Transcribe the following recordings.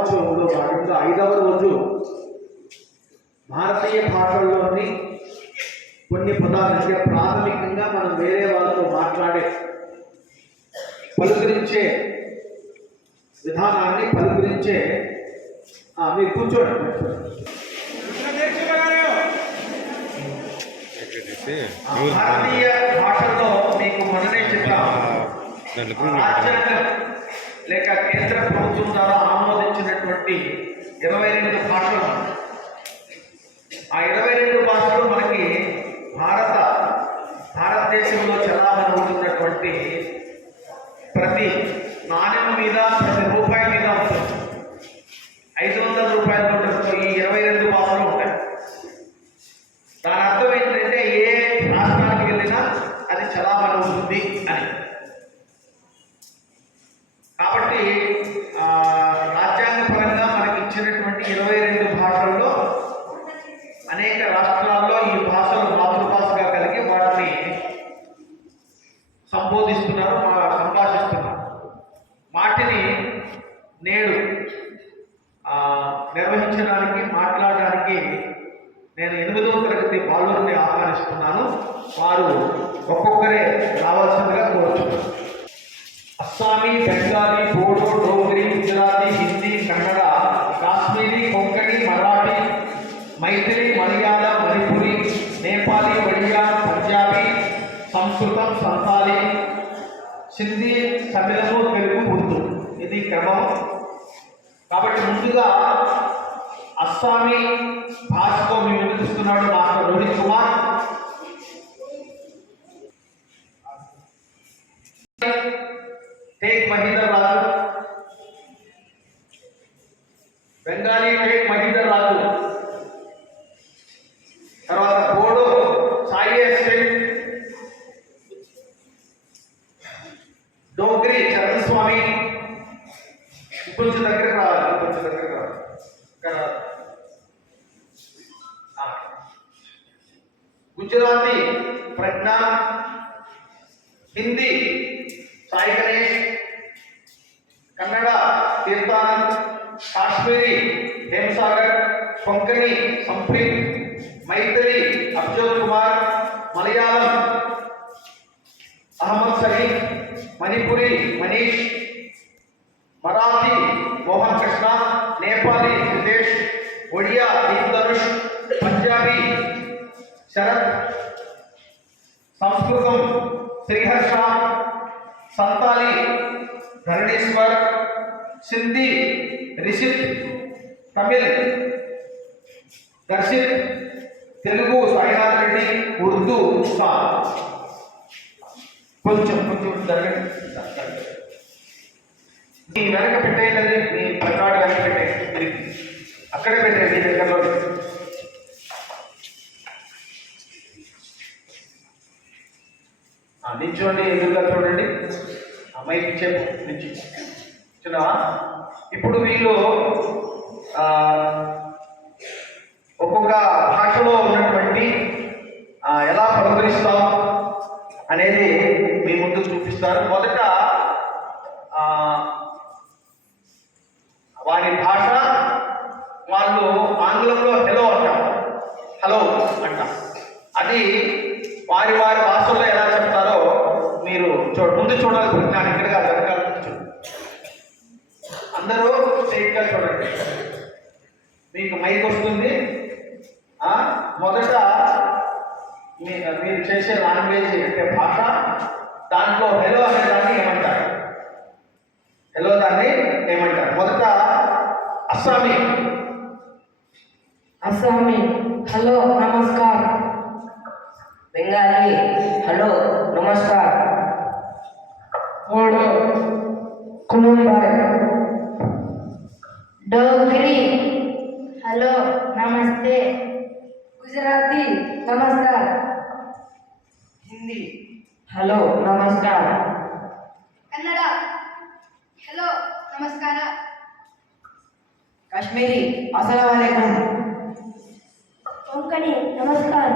వారోత్సవంలో భాగంగా 5వ రోజు భారతీయ భాషల్లోని కొన్ని పదాలు అంటే ప్రాథమికంగా మనం వేరే వాళ్ళతో మాట్లాడే పలుకరించే విధానాన్ని పలుకరించే మీరు కూర్చోండి. భారతీయ భాషల్లో మీకు మొదలై చెప్పాము, రాజ్యాంగం లేక కేంద్ర ప్రభుత్వం ద్వారా ఆమోదించినటువంటి 22 భాషలు. ఆ 22 భాషలు మనకి భారతదేశంలో చలామణి అవుతున్నటువంటి ప్రతి నాణ్యం మీద, ప్రతి రూపాయి మీద ఉంటుంది. 500 రూపాయల నోట్లతో ఈ 22 భాషలు ఉంటాయి. దాని అర్థం ఏంటంటే ఏ రాష్ట్రానికి వెళ్ళినా అది చలామణి అవుతుంది అని. కాబట్టి రాజ్యాంగపరంగా మనకి ఇచ్చినటువంటి 22 భాషల్లో అనేక రాష్ట్రాల్లో ఈ భాషలు మాతృభాషగా కలిగి వాటిని సంబోధిస్తున్నారు, సంభాషిస్తున్నారు. వాటిని నేడు నిర్వహించడానికి, మాట్లాడడానికి నేను 8వ తరగతి బాలుని ఆహ్వానిస్తున్నాను. వారు ఒక్కొక్కరే రావాల్సిందిగా కోరుచున్నాను. అస్సామీ, బెంగాలీ, బోడో, డోగ్రీ, గుజరాతీ, హిందీ, కన్నడ, కాశ్మీరీ, కొంకణి, మరాఠీ, మైథిలి, మలయాళం, మణిపురి, నేపాలీ, ఒడియా, పంజాబీ, సంస్కృతం, సంతాలి, సింధీ, తమిళము, తెలుగు, ఉర్దూ. ఇది క్రమం. కాబట్టి ముందుగా అస్సామీ భాషతో మేము ఎదుగుతున్నాడు మాస్టర్ రోహిత్ కుమార్. టేక్ మహీధర్ రాజు. బెంగాలీ టేక్ మహీధర్ రాజు. తర్వాత బోడో సాయి ఎస్టేట్. డోగ్రీ చరణ్ స్వామి. కొంచెం దగ్గరకు రావాలి, కొంచెం దగ్గరకు రావాలి. గుజరాతీ ప్రజ్ఞా. హిందీ సాయి గణేష్. కన్నడ తీర్థానంద్. కాశ్మీరీ హేమసాగర్. కొంకణి సంప్రీత్. మైథిలి అఫ్జల్ కుమార్. మలయాళం అహ్మద్ సలీం. మణిపురి మనీష్. మరాఠీ మోహన్ కృష్ణ. నేపాలీ రితేష్. ఒడియా దీప్ ధనుష్. పంజాబీ శరత్. సంస్కృతం శ్రీహర్ష. సంతాలి ధరణీశ్వర్. సింధీ రిషిత్. తమిళ్ దర్శిత్. తెలుగు సాయినాథ్ రెడ్డి. ఉర్దూ ఉస్తాద్. కొంచెం జరగండి. మీ వెనక పెట్టేయండి, మీ ప్రకాడ్ వెనక పెట్టేయండి, అక్కడే పెట్టేయండి మీ దగ్గరలో. నిల్చోండి, ఎదురుగా చూడండి. మైక్ ఇచ్చేపు నుంచి చూడవా. ఇప్పుడు వీళ్ళు ఒక్కొక్క భాషలో ఉన్నటువంటి ఎలా పలుకరిస్తాం అనేది మీ ముందుకు చూపిస్తారు. మొదట వారి భాష, వాళ్ళు ఆంగ్లంలో హలో అంటారు, హలో అంటారు. అది వారి వారి భాషల్లో ఎలా చెప్తారో మీరు ముందు చూడాలి. ప్రజ్ఞానం ఇక్కడగా వెనకాల చూడండి. అందరూ స్ట్రైట్గా చూడండి. మీకు మైక్ వస్తుంది. మొదట మీరు చేసే లాంగ్వేజ్ అంటే భాష, దాంట్లో హెలో అనే దాన్ని ఏమంటారు? హెలో దాన్ని ఏమంటారు? మొదట అస్సామీ. అస్సామీ హలో నమస్కార్. బెంగాలీ హలో నమస్కార్. బోడో కులుంబాయ్. డోగ్రీ హలో నమస్తే. గుజరాతీ నమస్కార్. హిందీ హలో నమస్కార్. కన్నడ హలో నమస్ಕಾರ. కాశ్మీరీ అస్సలాముఅలైకుం. కొంకణి నమస్కార్.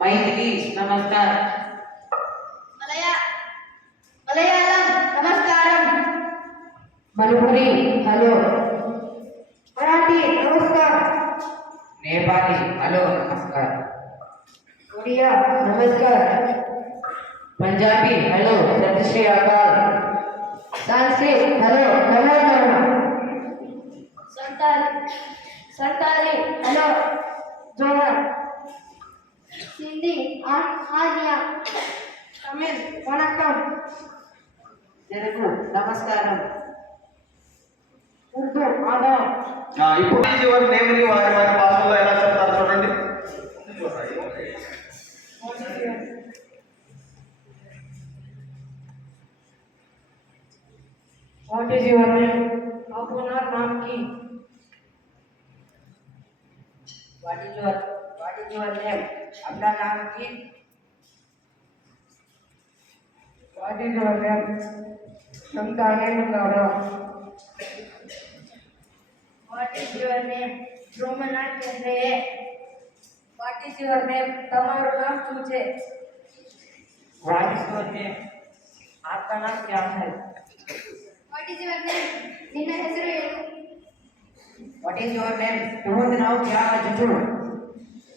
మైథిలి నమస్కార్. మలయాళం నమస్కారం. मणिपुरी हेलो, मराठी नमस्कार, नेपाली हेलो नमस्कार, उड़िया नमस्कार, पंजाबी हेलो सत श्री अकाल, संस्कृत हेलो नमो नमः, संताली हेलो जोहर, सिंधी आर्या, तमिल वणक्कम, तेलुगु नमस्कारम, उर्दू आदाब. ఇప్పుడు యువర్ నేమ్ని వారి వారి భాషలో ఎలా చెప్తారు చూడండి. What is your name? अपना नाम की. What is your name? अपना नाम की. What is your name? संताने मुकारा. What is your name? रोमना कह रहे हैं. What is your name? तुम्हारा नाम पूछे. What is your name? आपका नाम क्या है? What is your name? ನಿನ್ನ ಹೆಸರು ಏನು? What is your name? तुम्हारा नाम क्या है जुजू?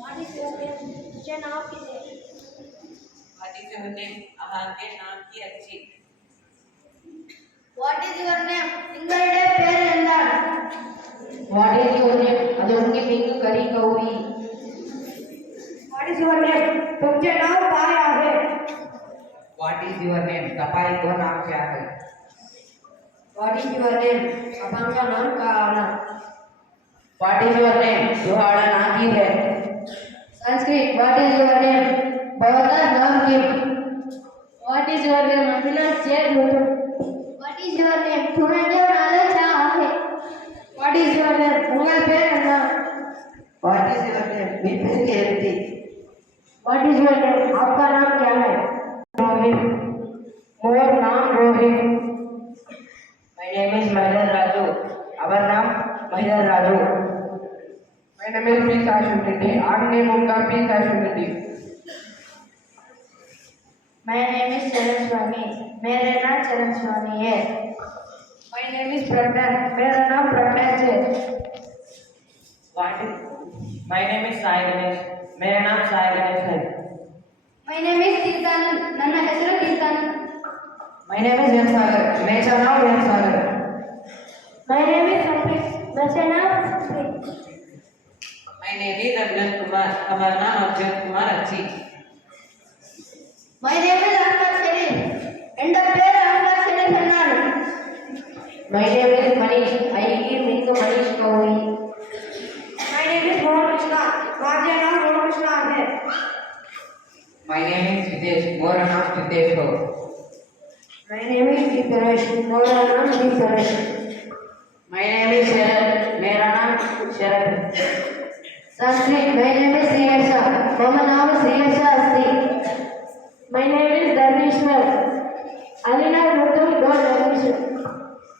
What is your name? तुझे नाम किसे? What is your name? आपके नाम की अच्छी. What is your name? നിങ്ങളുടെ പേര് എന്താണ്? What is your name? अदोंगे मिंग करी कौवी. What is your name? तुमचे नाम काय आहे? What is your name? तपाईं को नाम क्या है? What is your name? आपका नाम क्या है? What is your name? तुम्हारा नाम की है? Sanskrit. What is your name? बहुत नाम की. What is your name? अपना चेक लो. What is your name? तुम्हारे नाम क्या है? What is your name? उंगल पे रहना. What is your name? बीपी केरती. What is your name? आपका नाम क्या है? रोहित. मोर नाम Rohit. My name is Mahidar Raju. Our नाम Mahidar Raju. My name is P. Kashif Reddy. Our name होगा P. Kashif Reddy. My name is चरण स्वामी. मेरा नाम चरण स्वामी है. My name is Pragyan. मेरा नाम प्रज्ञान है. My name is Sai Ganesh. मेरा नाम साई गणेश है. My name is ತೀರ್ಥಾನಂದ್. ನನ್ನ ಹೆಸರು ತೀರ್ಥಾನಂದ್. My name is Yansagar. मेरा नाम Yansagar. My name is Sampreet. मेरा नाम Sampreet. My name is Arjun Kumar. हमारा नाम अर्जुन कुमार अच्छी. My name is antakshari. എൻ്റെ പേര് అంతాక్షరి എന്നാണ്. My name is Manish. I give Mingo Manish Kauri. My name is Mohan कृष्णा. माझे नाव मोहन कृष्णा आहे. My name is Hitesh. मेरा नाम हितेश हो. My name is Deepraj. मेरा नाम Deepraj. My name is Sharan. मेरा नाम शरद. संस्कृत. My name is श्रीयशा. मम नाम श्रीयशा अस्ति. My name is Dharmeshwar. अलिना ऋतुम दो Dharmeshwar.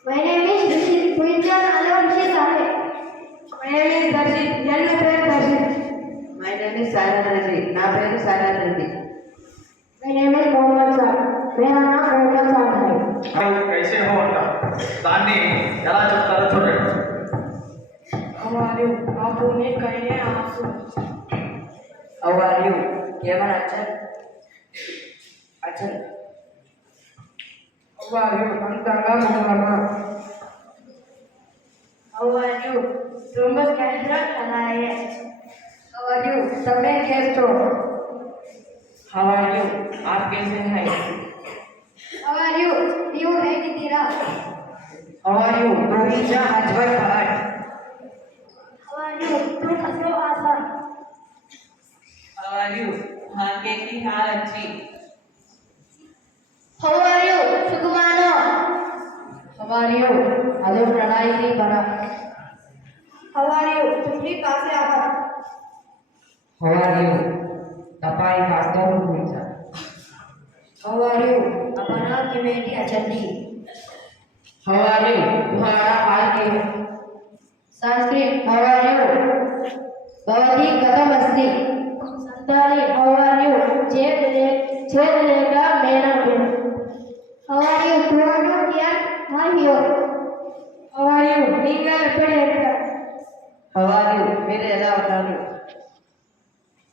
My name is Rishit. तुझे नाव ऋषित आहे. My name is दर्शित. ನನ್ನ పేరు Darshit. My name is Saran Reddy. నా పేరు సారన్ Reddy. My name is Mohammad साहब. मेरा नाम मोहम्मद साहब है. అవి కైసే హో అంట. దాన్ని ఎలా చెప్తారో చూడండి. हमारे आपने कहने आंसू. How are you? केवल अच्छा. अच्छा. How are you? अंतंगा मुगमा. How are you? ತುಂಬ ಕೆಲಸ ಚೆನ್ನಾಗಿದೆ. How are you? तबे कैसे हो? How are you? आप कैसे हैं? How are you? ನೀವು ಹೇಗಿದ್ದೀರಾ? How are you? रोहिजा अजवर पहाड़. How are you? तुम हंसो आसान. How are you? हाँ कैसी हाल अच्छी. How are you? सुकुमानो. How are you? अदो लड़ाई की बड़ा. How are you? तुम्ही कासे आहात? How are you? तपाई कास्ता हुआ. How are you? अपना किमेटी अचंदी. How are you? तुम्हारा हाल क्या है? संस्कृत. How are you? भवती कथम अस्ति? संताली. How are you? छेद लेगा मेरा पेट. How are you? तुम्हारा क्या है? ఎప్పుడు చెప్తారు. హవాలు మీరు ఎలా ఉన్నారు?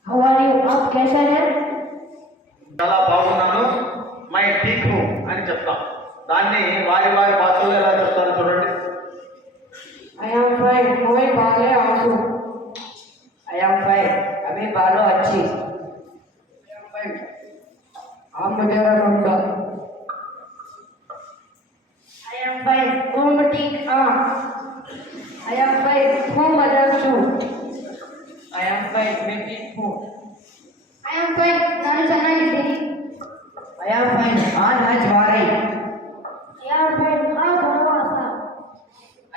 How are you? आप कैसे हैं? చాలా బాగున్నాను. మై ఠీక్ హూ అని చెప్తాం. దాన్ని వారి వారి భాషలో ఎలా చెప్తారు చూడండి. I am fine. मैं बाले आंसू. I am fine. अभी बालो अच्छी. I am fine. आप मुझे रखूंगा. I am fine. तुम ठीक हाँ. I am fine. हूँ मदर छू. I am fine. मैं ठीक हूँ. I am fine. ನಾನು ಚೆನ್ನಾಗಿದ್ದೀನಿ. I am fine. आज मैं ज्वारी. I am fine. हाँ ಬನವಾಸ.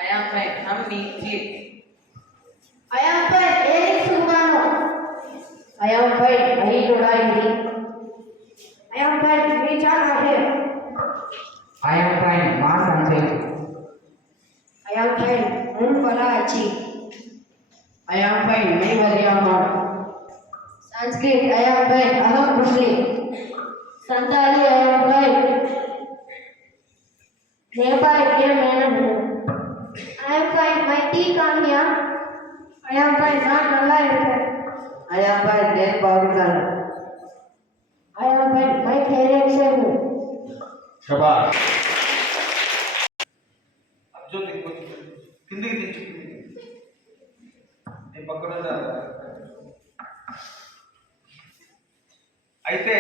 I am fine. हम नीचे. I am fine. ಏನಿಗೆ ಸುಮ್ಮನು. I am fine. नहीं लड़ाई. I am fine. मी छान आहे. I am fine. माँ संजय. I am fine. हूँ बला अच्छी. I am fine. मैं बढ़िया हूँ. Sanskrit I am fine. अहम मुस्लिम. Santali I am fine. Nepal के मैंने हूँ. I am fine. मैं ठीक काम किया. I am fine. ना नल्ला है. I am fine. నేను బాగున్నాను. I am fine. मैं खैरियत से हूँ. శభాష్. జ్యోతి కిందికి దించు. నీ పక్కన అయితే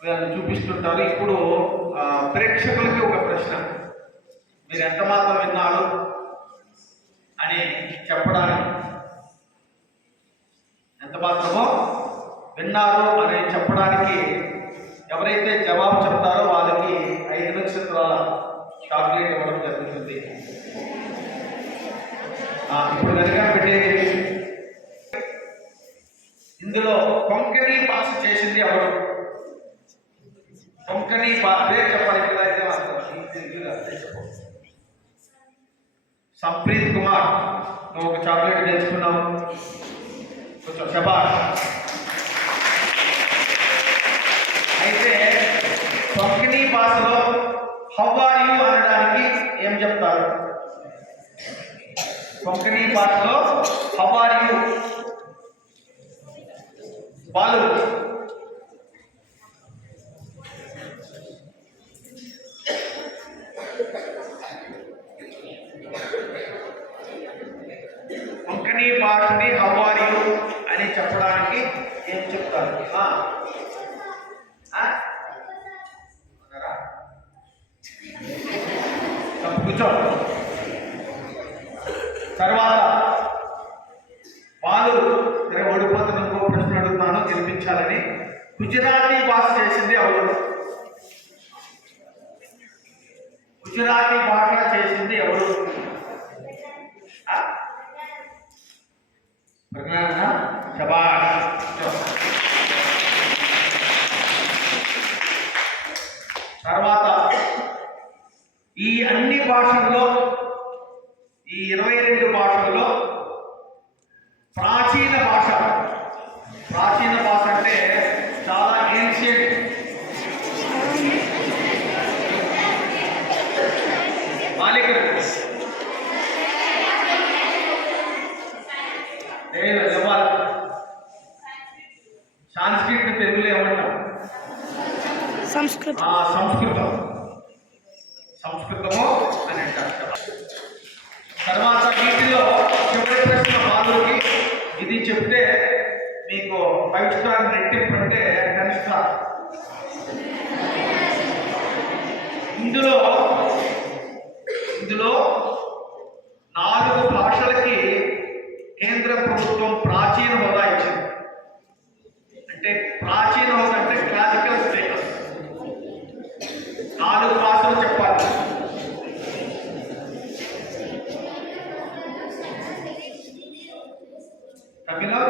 వీళ్ళని చూపిస్తుంటారు. ఇప్పుడు ప్రేక్షకులకి ఒక ప్రశ్న. మీరు ఎంత మాత్రం విన్నారు అని చెప్పడానికి, ఎంత మాత్రమో విన్నారు అని చెప్పడానికి ఎవరైతే జవాబు చెప్తారో వాళ్ళకి 5 నక్షత్రాల చాక్లెట్ ఇవ్వడం జరుగుతుంది. ఇప్పుడు కనుక పెట్టేది ఇందులో కొంకణి భాష చేసింది ఎవరు? కొంకణి పేరు చెప్పాలి కదా. సంప్రీత్ కుమార్, నువ్వు ఒక చాక్లెట్ గెలుచుకున్నావు. కొంచెం శభాష్. అయితే కొంకణి భాషలో హౌ ఆర్ యు అనడానికి ఏం చెప్తారు? కొంకణి భాషలో హౌ ఆర్ యు బాలు కొంకణి భాషని హౌ ఆర్ యు అని చెప్పడానికి ఏం చెప్తారు? కూర్చో. తర్వాత బాలు ఓడిపోతున్న ఇంకో ప్రశ్న అడుగుతాను గెలిపించాలని. గుజరాతీ భాష చేసింది ఎవరు? గుజరాతీ భాష చేసింది ఎవరు? శభాష్. తర్వాత ఈ అన్ని భాషల్లో, ఈ 22 భాషల్లో ప్రాచీన భాష అంటే చాలా ఏన్షియంట్, బాలికలు సాంస్క్రిట్ తెలుగులో ఏమంటాం? సంస్కృతం అని అంటారు. తర్వాత వీటిలో చివరి ప్రశ్న బాలుకి. ఇది చెప్తే మీకు 5 స్టార్ రెట్టింపు అంటే 10 స్టార్. ఇందులో 4 భాషలకి కేంద్ర ప్రభుత్వం ప్రాచీన హోదా ఇచ్చింది. అంటే ప్రాచీన హోదా అంటే క్లాసికల్ స్టేటస్. 4 భాషలు చెప్పాలి. తమిళం,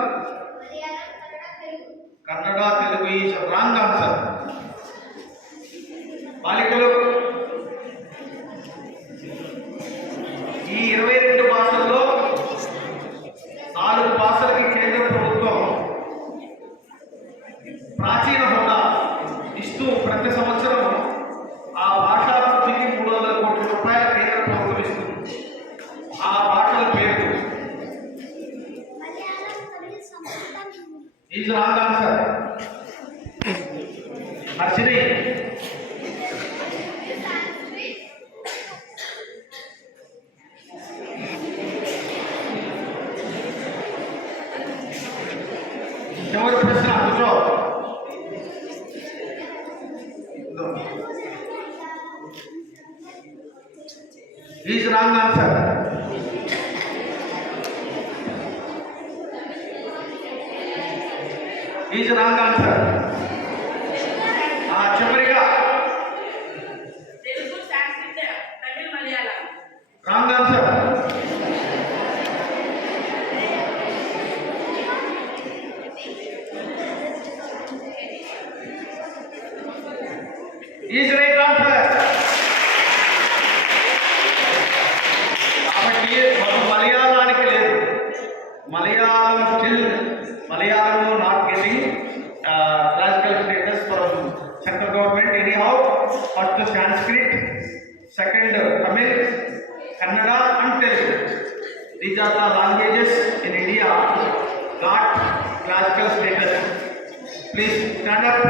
కన్నడ, తెలుగు. ఈ రాంగ్ ఆన్సర్. బాలికలు ఈ 22 భాషల్లో 4 భాషలకి కేంద్ర ప్రభుత్వం ప్రాచీన హోదా ఇస్తూ ప్రతి సంవత్సరం ఆ భాషాభివృద్ధికి 300 కోట్ల రూపాయలు కేంద్ర ప్రభుత్వం ఇస్తుంది. Is wrong answer. Archini. చివరి ప్రశ్న కూర్చో. Is wrong answer. Is wrong answer. చివరిగా Telugu, Sanskrit, Tamil, Malayalam. Wrong answer. Is right answer. కాబట్టి మనం మలయాళానికి లేదు. Malayalam still Malayalam not getting classical status from central government anyhow. First Sanskrit, second Tamil, Kannada and Telugu. These are the languages in India not classical status. Please stand up.